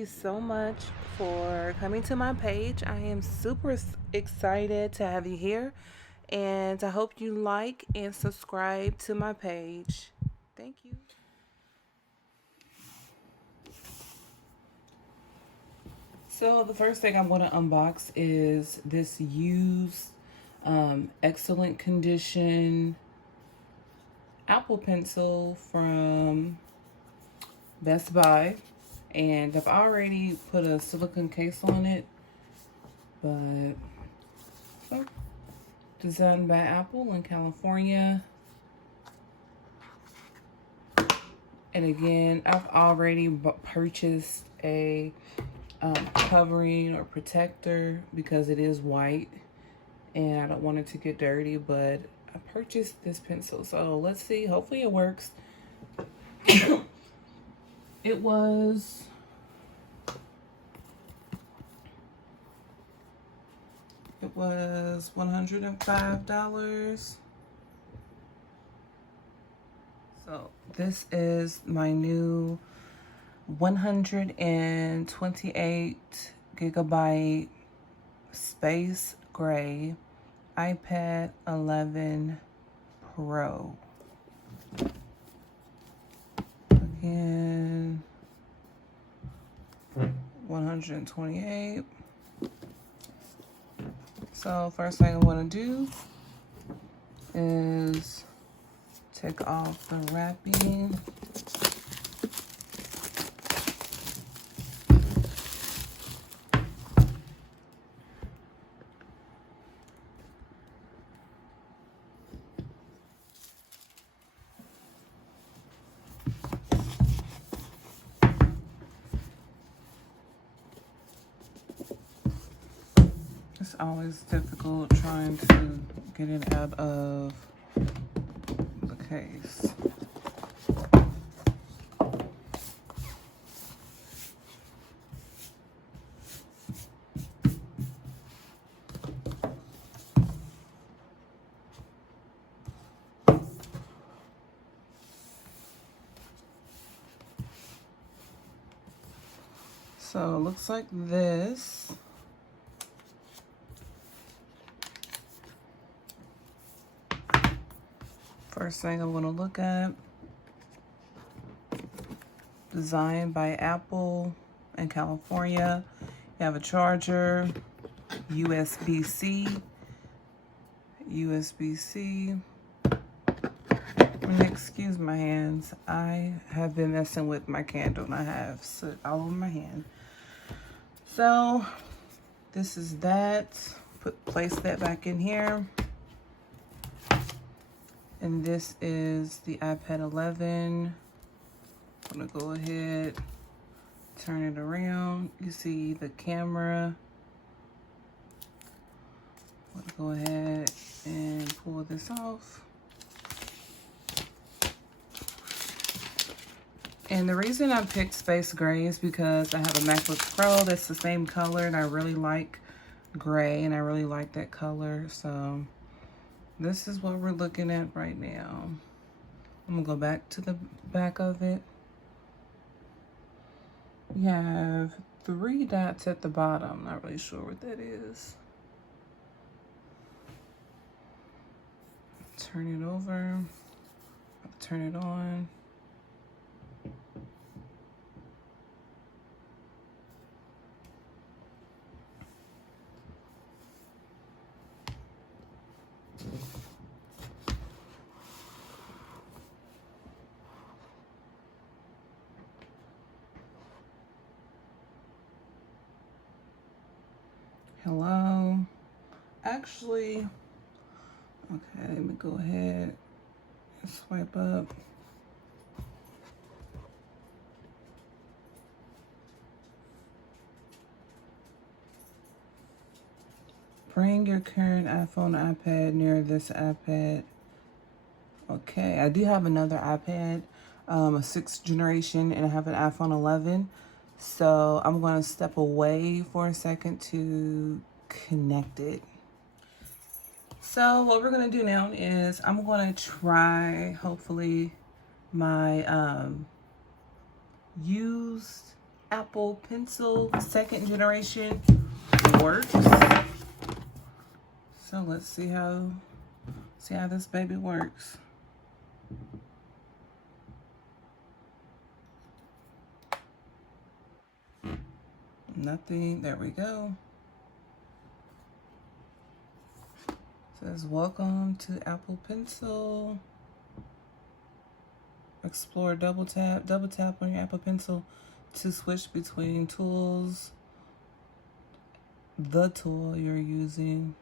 you so much for coming to my page. I am super excited to have you here, and I hope you like and subscribe to my page. Thank you. So the first thing I want to unbox is this used, excellent condition Apple Pencil from Best Buy. And I've already put a silicone case on it, but so, designed by Apple in California. And again, I've already purchased a covering or protector because it is white and I don't want it to get dirty, but I purchased this pencil. So let's see, hopefully it works. It was $105. So this is my new 128 gigabyte space gray iPad 11 Pro. Again, 128. So first thing I want to do is take off the wrapping. It's always difficult trying to get it out of the case. So it looks like this. First thing I'm going to look at, designed by Apple in California. You have a charger, USB-C, USB-C. And excuse my hands. I have been messing with my candle and I have soot all over my hand. So this is that. Place that back in here. And this is the iPad 11. I'm gonna go ahead, turn it around. You see the camera. I'm gonna go ahead and pull this off. And the reason I picked space gray is because I have a MacBook Pro that's the same color and I really like gray and I really like that color. So this is what we're looking at right now. I'm gonna go back to the back of it. We have 3 dots at the bottom. Not really sure what that is. Turn it over. Turn it on. Hello. Actually, okay, let me go ahead and swipe up. Bring your current iPhone or iPad near this iPad. Okay, I do have another iPad, a 6th generation, and I have an iPhone 11. So I'm going to step away for a second to connect it. So what we're going to do now is I'm going to try, hopefully, my used Apple Pencil 2nd generation works. So let's see how this baby works. Nothing. There we go. It says welcome to Apple Pencil. Explore double tap on your Apple Pencil to switch between tools. The tool you're using.